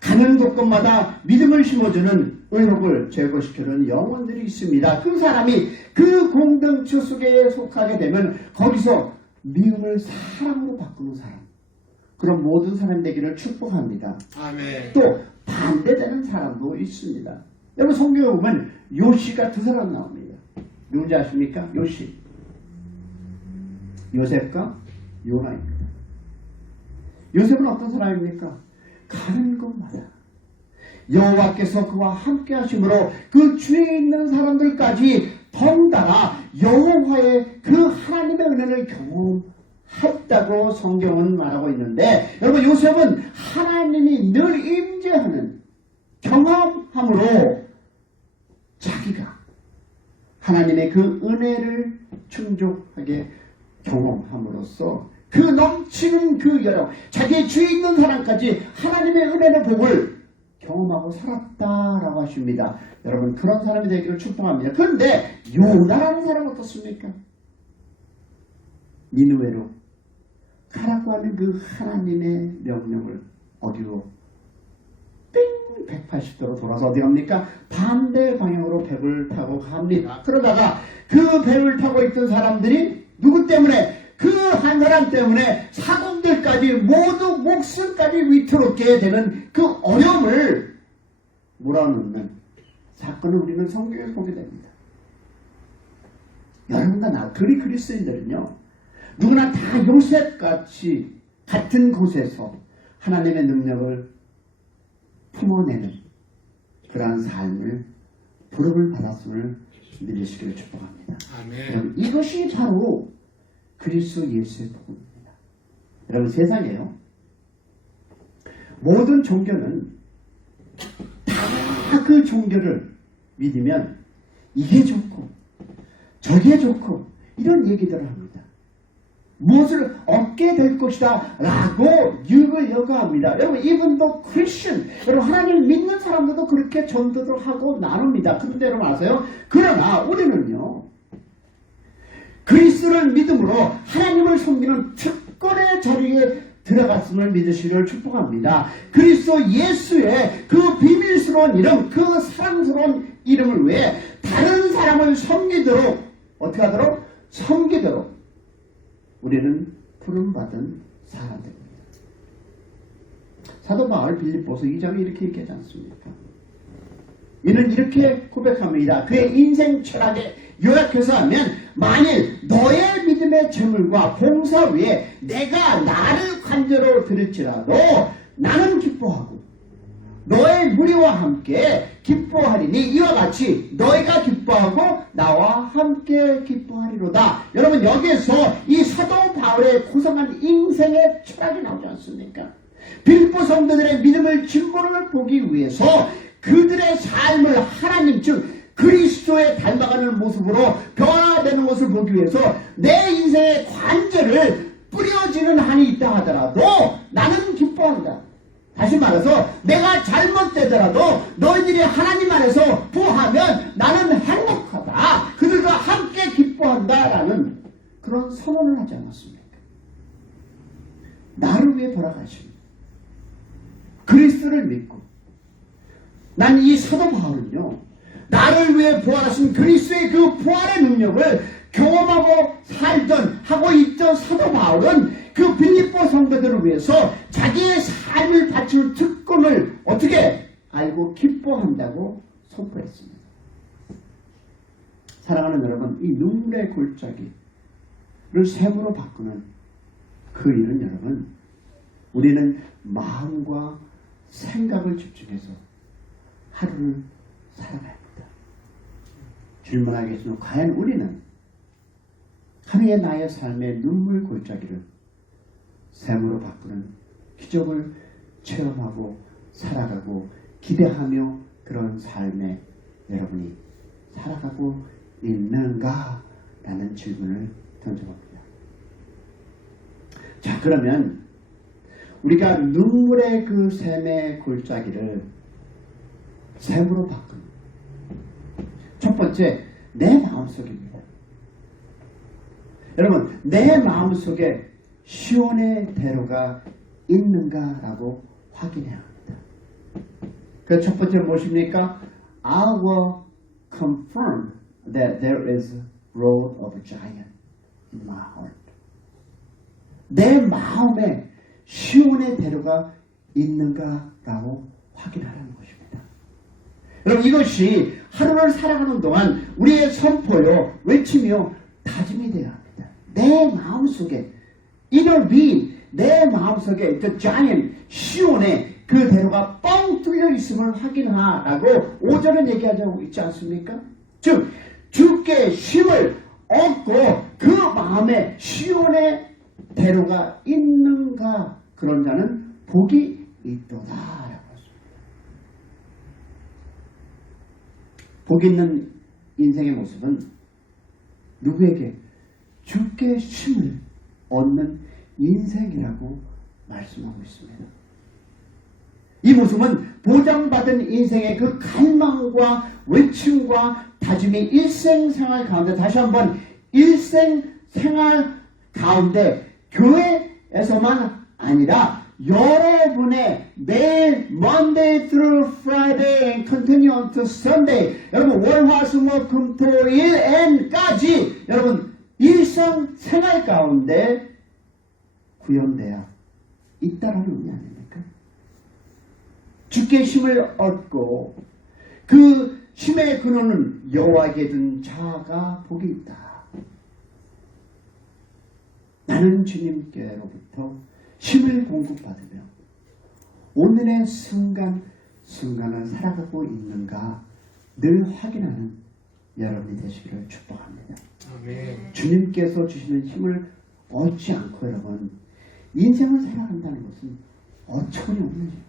가는 곳곳마다 믿음을 심어주는, 의혹을 제거시키는 영혼들이 있습니다. 그 사람이 그 공동체 속에 속하게 되면 거기서 미움을 사랑으로 바꾸는 사람, 그런 모든 사람 되기를 축복합니다. 아멘. 또 반대되는 사람도 있습니다. 여러분, 성경에 보면 요시가 두 사람 나옵니다. 누군지 아십니까? 요시, 요셉과 요나입니다. 요셉은 어떤 사람입니까? 가는 곳마다 여호와께서 그와 함께 하심으로 그 주위에 있는 사람들까지 덩달아 여호와의 그 하나님의 은혜를 경험했다고 성경은 말하고 있는데, 여러분, 요셉은 하나님이 늘 임재하는 경험함으로 자기가 하나님의 그 은혜를 충족하게 경험함으로써 그 넘치는 그 여러 자기 주위에 있는 사람까지 하나님의 은혜의 복을 경험하고 살았다라고 하십니다. 여러분, 그런 사람이 되기를 축복합니다. 그런데 요나라는 사람은 어떻습니까? 니느웨로 가라고 하는 그 하나님의 명령을 어디로 뺑 180도로 돌아서 어디 갑니까? 반대 방향으로 배를 타고 갑니다. 그러다가 그 배를 타고 있던 사람들이 누구 때문에? 그 한 사람 때문에 사공들까지 모두 목숨까지 위태롭게 되는 그 어려움을 몰아넣는 사건을 우리는 성경에서 보게 됩니다. 여러분과 나, 그리스도인들은요, 누구나 다 요셉같이 같은 곳에서 하나님의 능력을 품어내는 그러한 삶을 부름을 받았음을 믿으시기를 축복합니다. 아멘. 이것이 바로 그리스도 예수의 복음입니다. 여러분, 세상에요, 모든 종교는 다 그 종교를 믿으면 이게 좋고 저게 좋고 이런 얘기들을 합니다. 무엇을 얻게 될 것이다 라고 유익을 요구합니다. 여러분, 이분도 크리스천, 여러분, 하나님을 믿는 사람들도 그렇게 전도를 하고 나눕니다. 그런데 여러분 아세요? 그러나 우리는요, 그리스도를 믿음으로 하나님을 섬기는 특권의 자리에 들어갔음을 믿으시기를 축복합니다. 그리스도 예수의 그 비밀스러운 이름, 그 사랑스러운 이름을 위해 다른 사람을 섬기도록, 어떻게 하도록? 섬기도록 우리는 부름받은 사람들입니다. 사도 바울 빌립보서 2장에 이렇게 얘기하지 않습니까? 이는 이렇게 고백합니다. 그의 인생 철학에 요약해서 하면, 만일 너의 믿음의 재물과 봉사 위에 내가 나를 관저로 들을지라도 나는 기뻐하고 너의 무리와 함께 기뻐하리니 이와 같이 너희가 기뻐하고 나와 함께 기뻐하리로다. 여러분, 여기에서 이 사도 바울의 고상한 인생의 철학이 나오지 않습니까? 빌립보 성도들의 믿음을 진보를 보기 위해서 그들의 삶을 하나님, 즉 그리스도에 닮아가는 모습으로 변화되는 것을 보기 위해서 내 인생의 관절을 뿌려지는 한이 있다 하더라도 나는 기뻐한다. 다시 말해서 내가 잘못되더라도 너희들이 하나님 안에서 부하면 나는 행복하다, 그들과 함께 기뻐한다라는 그런 선언을 하지 않았습니까? 나를 위해 돌아가신 그리스도를 믿고, 난 이 사도 바울은요, 나를 위해 부활하신 그리스도의 그 부활의 능력을 경험하고 살던, 하고 있던 사도 바울은 그 빌립보 성도들을 위해서 자기의 삶을 바칠 특권을 어떻게 알고 기뻐한다고 선포했습니다. 사랑하는 여러분, 이 눈물의 골짜기를 샘으로 바꾸는 그 일은 여러분, 우리는 마음과 생각을 집중해서 하루를 살아가야 합니다. 질문하겠지만, 과연 우리는 하루의 나의 삶의 눈물 골짜기를 샘으로 바꾸는 기적을 체험하고 살아가고 기대하며 그런 삶에 여러분이 살아가고 있는가? 라는 질문을 던져봅니다. 자, 그러면 우리가 눈물의 그 샘의 골짜기를 샘으로 바꾸는 첫 번째 내 마음속입니다. 여러분 내 마음속에 시온의 대로가 있는가라고 확인해야 합니다. 그 첫 번째는 무엇입니까? I will confirm that there is a road of giant in my heart. 내 마음에 시온의 대로가 있는가라고 확인하라는 것입니다. 여러분 이것이 하루를 살아가는 동안 우리의 선포요 외치며 다짐이 되어야 합니다. 내 마음속에 inner being, 내 마음속에 the giant 시온의 그 대로가 뻥 뚫려 있음을 확인하라고 5절은 얘기하고 있지 않습니까? 즉 주께 힘을 얻고 그 마음에 시온의 대로가 있는가 그런 자는 복이 있도다 라고 했습니다. 복 있는 인생의 모습은 누구에게? 주께 힘을 얻는 인생이라고 말씀하고 있습니다. 이 모습은 보장받은 인생의 그 갈망과 외침과 다짐이 일생생활 가운데 다시 한번 일생생활 가운데 교회에서만 아니라 여러분의 매일 Monday through Friday and continue on to Sunday 여러분 월화수목금토일까지 여러분 일상생활 가운데 구현되어 있다라는 의미 아닙니까? 주께 힘을 얻고 그 힘의 근원은 여호와에게 둔 자가 복이 있다. 나는 주님께로부터 힘을 공급받으며 오늘의 순간을 살아가고 있는가 늘 확인하는 여러분이 되시기를 축복합니다. 아멘. 주님께서 주시는 힘을 얻지 않고 여러분 인생을 살아간다는 것은 어처구니 없는 일입니다.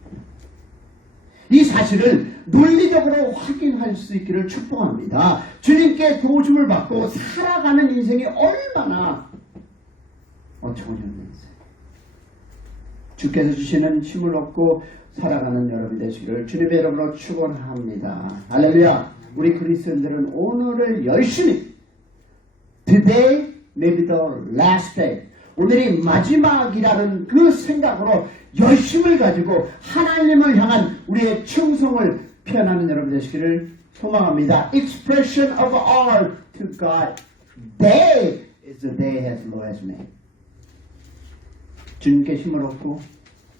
이 사실을 논리적으로 확인할 수 있기를 축복합니다. 주님께 도우심을 받고 살아가는 인생이 얼마나 어처구니 없는 인생. 주께서 주시는 힘을 얻고 살아가는 여러분 되시기를 주님의 이름으로 축원합니다. 할렐루야. 우리 그리스도인들은 오늘을 열심히 Today may be the last day. 오늘이 마지막이라는 그 생각으로 열심을 가지고 하나님을 향한 우리의 충성을 표현하는 여러분 되시기를 소망합니다. Expression of our to God. Day is the day as Lord has made. 주님께 힘을 얻고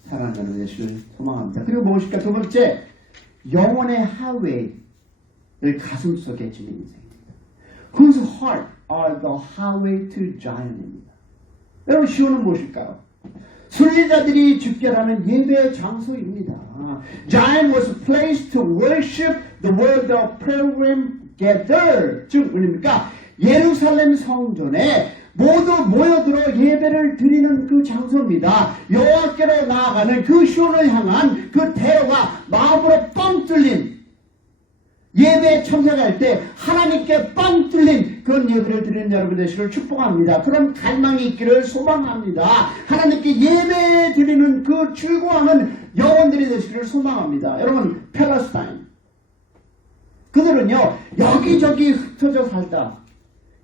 살아가는 여러분 되시기를 소망합니다. 그리고 무엇일까? 두 번째, 영혼의 하웨이를 가슴속에 지닌 인생입니다. Whose heart are the highway to giant입니다. 여러분 시온은 무엇일까요? 순례자들이 집결하는 예배 장소입니다. Giant was placed to worship the word of pilgrim gather. 즉 뭐입니까? 예루살렘 성전에 모두 모여들어 예배를 드리는 그 장소입니다. 여호와께로 나아가는 그 시온을 향한 그 대로가 마음으로 뻥 뚫린 예배에 참석할 때 하나님께 빵 뚫린 그런 예배를 드리는 여러분 되시기를 축복합니다. 그런 갈망이 있기를 소망합니다. 하나님께 예배 드리는 그 즐거워하는 영혼들이 되시기를 소망합니다. 여러분 팔레스타인 그들은요 여기저기 흩어져 살다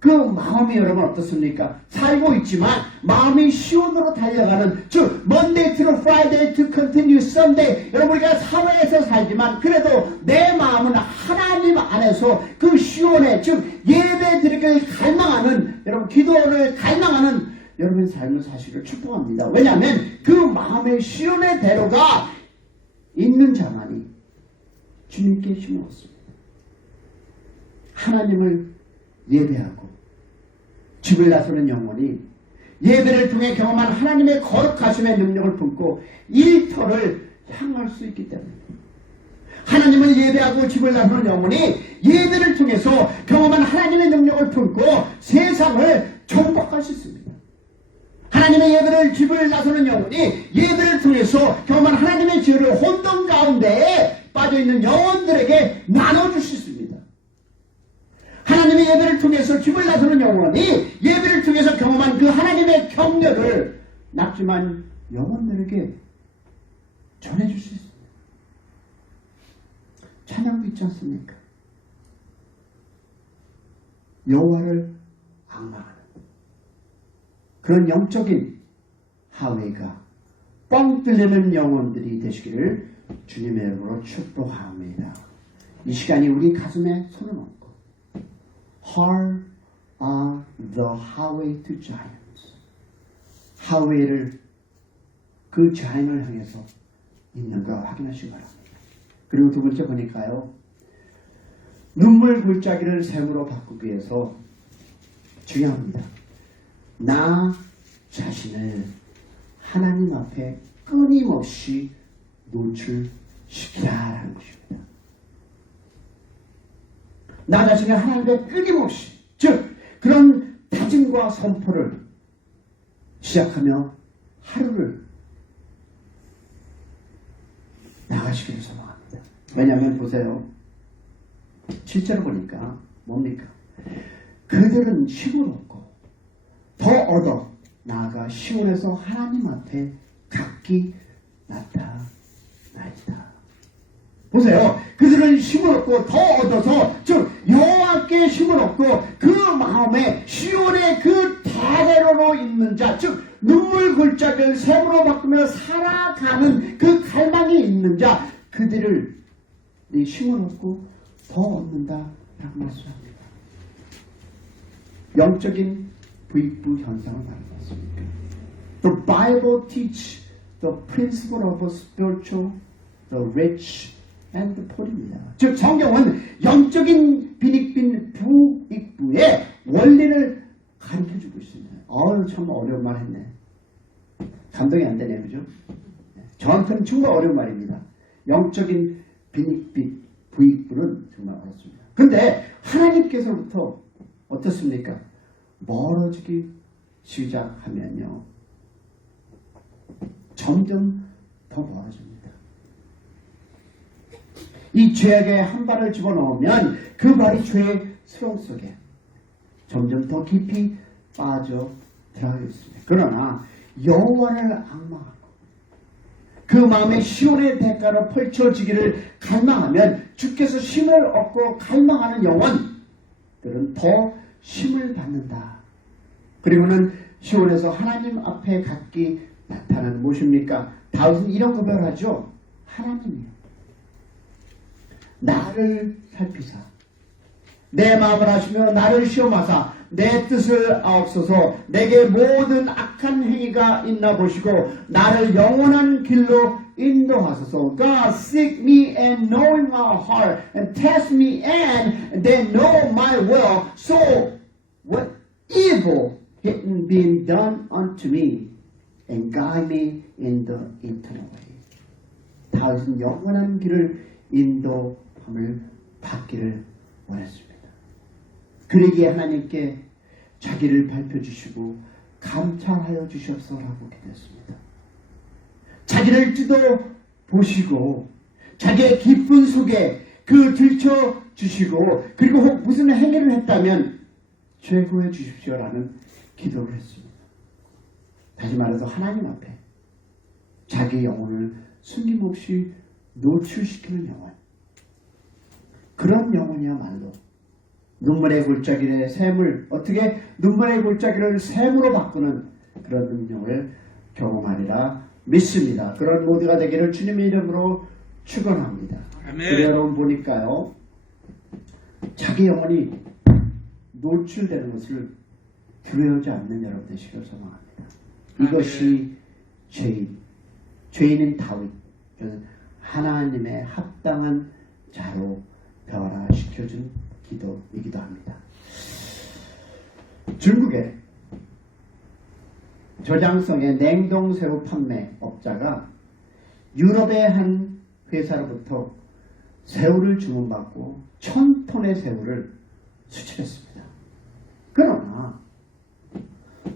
그 마음이 여러분 어떻습니까? 살고 있지만 마음이 시온으로 달려가는 즉 Monday through Friday to continue Sunday 여러분 우리가 사회에서 살지만 그래도 내 마음은 하나님 안에서 그 시온에 즉 예배 드리기를 갈망하는 여러분 기도를 갈망하는 여러분의 삶을 사시기를 축복합니다. 왜냐하면 그 마음의 시온의 대로가 있는 자만이 주님께 힘을 얻습니다. 하나님을 예배하고 집을 나서는 영혼이 예배를 통해 경험한 하나님의 거룩하심의 능력을 품고 일터를 향할 수 있기 때문에 하나님을 예배하고 집을 나서는 영혼이 예배를 통해서 경험한 하나님의 능력을 품고 세상을 정복할 수 있습니다. 하나님의 예배를 집을 나서는 영혼이 예배를 통해서 경험한 하나님의 지혜를 혼돈 가운데에 빠져있는 영혼들에게 나눠줄 수 있습니다. 하나님의 예배를 통해서 집을 나서는 영혼이 예배를 통해서 경험한 그 하나님의 격려를 낙심한 영혼들에게 전해줄 수 있습니다. 찬양도 있지 않습니까? 여호와를 앙망하는 그런 영적인 하웨이가 뻥 뚫리는 영혼들이 되시기를 주님의 이름으로 축복합니다. 이 시간이 우리 가슴에 손을 얹고 Hard are the highway to giants. 하웨이를 그 자연을 향해서 있는가 확인하시기 바랍니다. 그리고 두 번째 보니까요. 눈물 골짜기를 샘으로 바꾸기 위해서 중요합니다. 나 자신을 하나님 앞에 끊임없이 노출시키라라는 것입니다. 나 자신을 하나님 앞에 끊임없이 즉 그런 다짐과 선포를 시작하며 하루를 나가시기를 소망합니다. 왜냐하면 보세요. 실제로 보니까 뭡니까? 그들은 힘을 얻고 더 얻어 나아가 시온에서 하나님 앞에 각기 나타나있다. 보세요. 그들은 힘을 얻고 더 얻어서 즉 여호와께 힘을 얻고 그 마음에 시온의 그 대대로로 있는 자 즉 눈물 골짜기를 샘으로 바꾸며 살아가는 그 갈망이 있는 자 그들을 힘을 얻고 더 얻는다라고 말씀합니다. 영적인 부익부 현상을 말하는 것입니다. The Bible teach the principle of spiritual, the rich and the poor입니다. 즉 성경은 영적인 빈익빈 부익부의 원리를 가르쳐주고 있습니다. 참 어려운 말 했네. 감동이 안 되네요. 그죠? 저한테는 정말 어려운 말입니다. 영적인 빈익빈 부익부는 정말 어렵습니다. 그런데 하나님께서부터 어떻습니까? 멀어지기 시작하면요. 점점 더 멀어집니다. 이 죄악에 한 발을 집어넣으면 그 발이 죄의 수렁 속에 점점 더 깊이 빠져 들어가 있습니다. 그러나 여호와를 앙망하고 그 마음에 시온의 대가로 펼쳐지기를 갈망하면 주께서 힘을 얻고 갈망하는 영혼들은 더 힘을 받는다. 그리고는 시온에서 하나님 앞에 각기 나타나는 무엇입니까? 다윗은 이런 고백을 하죠. 하나님이요. 나를 살피사 내 마음을 아시며 나를 시험하사 내 뜻을 아옵소서. 내게 모든 악한 행위가 있나 보시고 나를 영원한 길로 인도하소서. God seek me and knowing my heart and test me and they know my will. So what evil hadn't been done unto me and guide me in the eternal way. 다윗은 영원한 길을 인도함을 받기를 원했습니다. 그러기에 하나님께 자기를 밝혀주시고 감찰하여 주시옵소서라고 기도했습니다. 자기를 뜯어 보시고 자기의 깊은 속에 그 들춰주시고 그리고 혹 무슨 행위를 했다면 죄고해 주십시오라는 기도를 했습니다. 다시 말해서 하나님 앞에 자기 영혼을 숨김없이 노출시키는 영혼, 그런 영혼이야말로 눈물의 골짜기의 샘을 어떻게 눈물의 골짜기를 샘으로 바꾸는 그런 능력을 경험하리라 믿습니다. 그런 모두가 되기를 주님의 이름으로 축원합니다. 우리 여러분 보니까요, 자기 영혼이 노출되는 것을 두려워하지 않는 여러분 되시길 소망합니다. 이것이 죄인인 다윗, 하나님의 합당한 자로 변화시켜준 기도이기도 합니다. 중국의 저장성의 냉동새우 판매업자가 유럽의 한 회사로부터 새우를 주문받고 1000톤의 새우를 수출했습니다. 그러나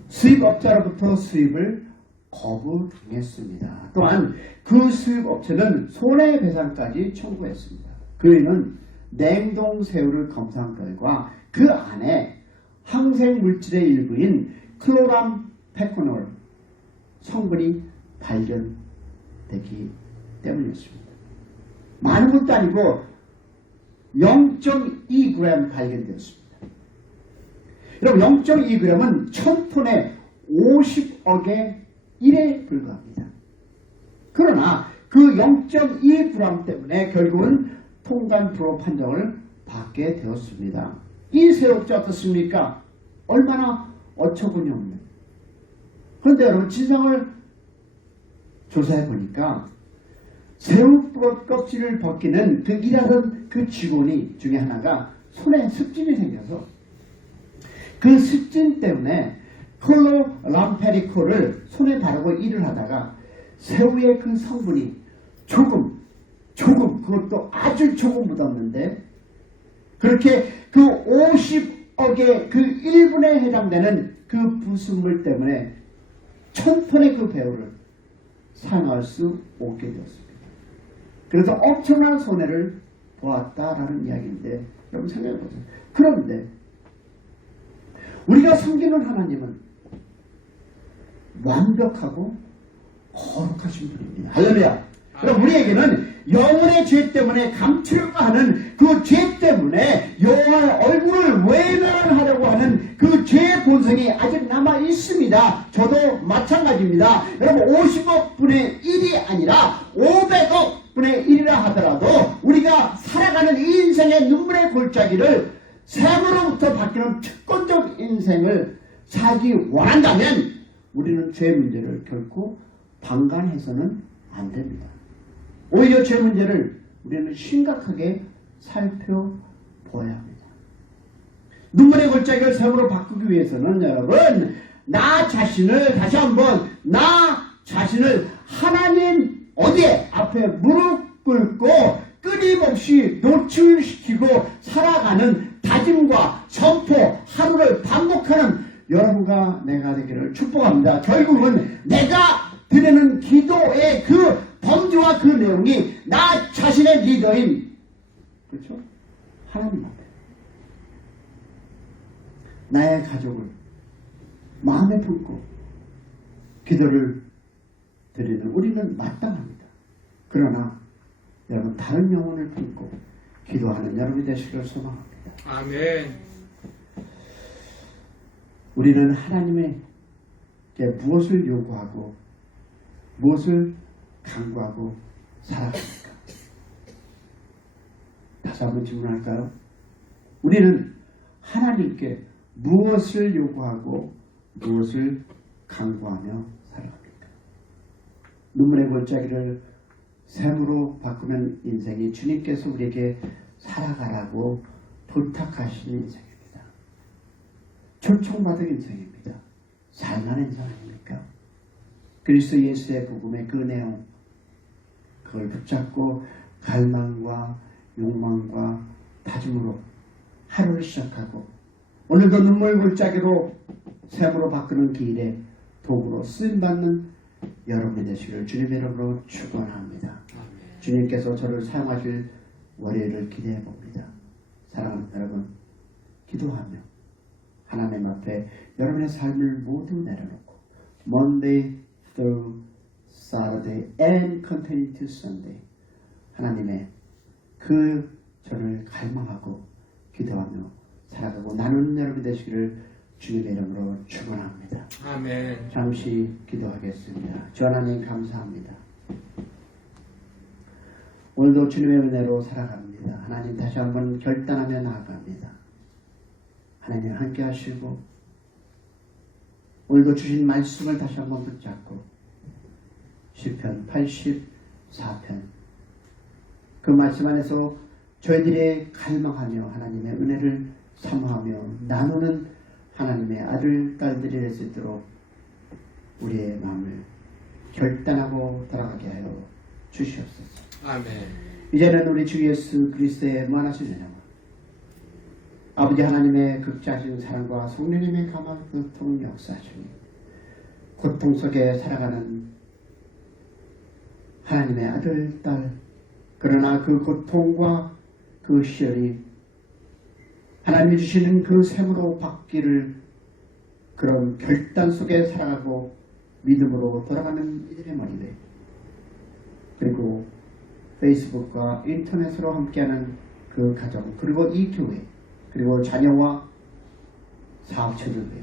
수입업자로부터 수입을 거부당했습니다. 또한 그 수입업체는 손해배상까지 청구했습니다. 그 이유는 냉동새우를 검사한 결과 그 안에 항생물질의 일부인 클로람페코놀 성분이 발견되기 때문이었습니다. 많은 것도 아니고 0.2g 발견되었습니다. 여러분 0.2g은 1000톤의 50억의 1에 불과합니다. 그러나 그 0.2g 때문에 결국은 통관 불허 판정을 받게 되었습니다. 이 세력자 어떻습니까? 얼마나 어처구니 없는. 그런데 여러분 진상을 조사해 보니까 새우 껍질을 벗기는 그 일하던 그 직원이 중에 하나가 손에 습진이 생겨서 그 습진 때문에 클로람페리코를 손에 바르고 일을 하다가 새우의 그 성분이 조금 그것도 아주 조금 묻었는데 그렇게 그 50억의 그 1분에 해당되는 그 부순물 때문에 1000톤의 그 배우를 사용할 수 없게 되었습니다. 그래서 엄청난 손해를 보았다라는 이야기인데 여러분 생각해 보세요. 그런데 우리가 섬기는 하나님은 완벽하고 거룩하신 분입니다. 할렐루야. 그럼 우리에게는 영혼의 죄 때문에 감추려고 하는 그 죄 때문에 여호와의 얼굴을 외면하려고 하는 그 죄의 본성이 아직 남아 있습니다. 저도 마찬가지입니다. 여러분 50억 분의 1이 아니라 500억 분의 1이라 하더라도 우리가 살아가는 이 인생의 눈물의 골짜기를 샘으로부터 바뀌는 특권적 인생을 살기 원한다면 우리는 죄 문제를 결코 방관해서는 안 됩니다. 오히려 죄 문제를 우리는 심각하게 살펴보아야 합니다. 눈물의 골짜기를 샘으로 바꾸기 위해서는 여러분 나 자신을 다시 한번 나 자신을 하나님 어디에 앞에 무릎 꿇고 끊임없이 노출시키고 살아가는 다짐과 선포 하루를 반복하는 여러분과 내가 되기를 축복합니다. 결국은 내가 드리는 기도의 그 범주와 그 내용이 나 자신의 리더인 그렇죠? 하나님 앞에 나의 가족을 마음에 품고 기도를 드리는 우리는 마땅합니다. 그러나 여러분 다른 영혼을 품고 기도하는 여러분이 되시기를 소망합니다. 아멘. 우리는 하나님에게 무엇을 요구하고 무엇을 강구하고 살아갑니까? 다시 한번 질문할까요? 우리는 하나님께 무엇을 요구하고 무엇을 강구하며 살아갑니까? 눈물의 골짜기를 샘으로 바꾸는 인생이 주님께서 우리에게 살아가라고 부탁하시는 인생입니다. 초청받은 인생입니다. 살만한 인생 아닙니까? 그리스도 예수의 복음의 그 내용 그걸 붙잡고 갈망과 욕망과 다짐으로 하루를 시작하고 오늘도 눈물 골짜기로 샘으로 바꾸는 길에 도구로 쓰임받는 여러분이 되시기를 주님의 이름으로 축원합니다. 주님께서 저를 사용하실 월요일을 기대해 봅니다. 사랑하는 여러분, 기도하며 하나님 앞에 여러분의 삶을 모두 내려놓고 Monday through Saturday and continue to Sunday 하나님의 그 저를 갈망하고 기도하며 살아가고 나누는 여러분 되시기를 주님의 이름으로 축원합니다. 아멘. 잠시 기도하겠습니다. 주 하나님 감사합니다. 오늘도 주님의 은혜로 살아갑니다. 하나님 다시 한번 결단하며 나아갑니다. 하나님 함께 하시고 오늘도 주신 말씀을 다시 한번 붙잡고 시편 84편 그 말씀 안에서 저희들이 갈망하며 하나님의 은혜를 사모하며 나누는 하나님의 아들, 딸들이 될 수 있도록 우리의 마음을 결단하고 돌아가게 하여 주시옵소서. 아멘. 이제는 우리 주 예수 그리스도의 무한하신 은혜와 아버지 하나님의 극자하신 사랑과 성령님의 감화 교통 역사하시니 고통 속에 살아가는 하나님의 아들, 딸 그러나 그 고통과 그 시련이 하나님이 주시는 그 샘으로 바뀌를 그런 결단 속에 살아가고 믿음으로 돌아가는 이들의 머리에 그리고 페이스북과 인터넷으로 함께하는 그 가정, 그리고 이 교회, 그리고 자녀와 사업체들 위해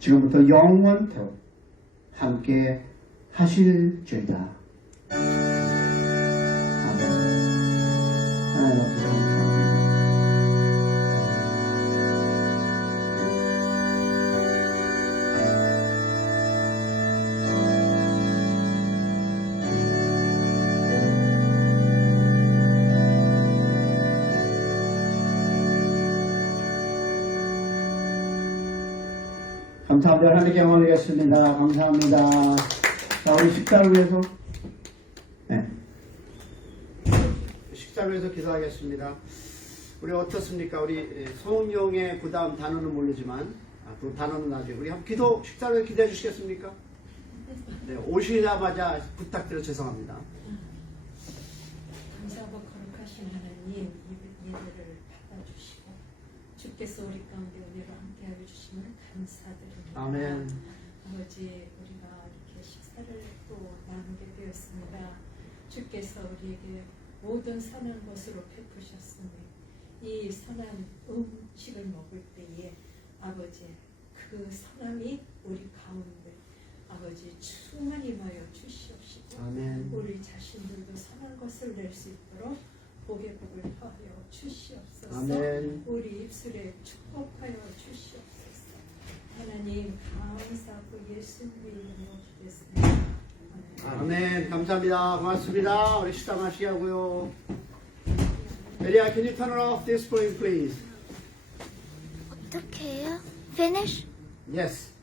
지금부터 영원토록 함께 하실지어다. 아멘. 하나님 앞에 감사합니다. 감사합니다. 하나님께 영광 드리겠습니다. 감사합니다. 자, 우리 식사를 위해서, 네. 식사를 위해서 기도하겠습니다. 우리 어떻습니까? 우리 소은용의 그 다음 단어는 모르지만, 그 단어는 나중에. 우리 한번 식사를 기대해 주시겠습니까? 네, 오시자마자 부탁드려 죄송합니다. 감사하고 거룩하신 하나님, 예배를 받아주시고 주께서 우리 가운데 은혜로 함께하여 주심을 감사드립니다. 아멘. 아버지, 우리가 이렇게 식사를 또 나누게 되었습니다. 주께서 우리에게 모든 선한 것으로 베푸셨으니 이 선한 음식을 먹을 때에 아버지, 그 선함이 우리 가운데 아버지 충만히 임하여 주시옵시고 아멘. 우리 자신들도 선한 것을 낼 수 있도록 복의 복을 더하여 주시옵소서. 아멘. 우리 입술에 축복하여 주시옵소서. 하나님 감사하고 예수님의 이름으로 기도했습니다. 아멘. 감사합니다. 고맙습니다. 우리 식사 마시게 하고요. Elia, can you turn off this flame, please? 어떻게 해요? Finish? Yes.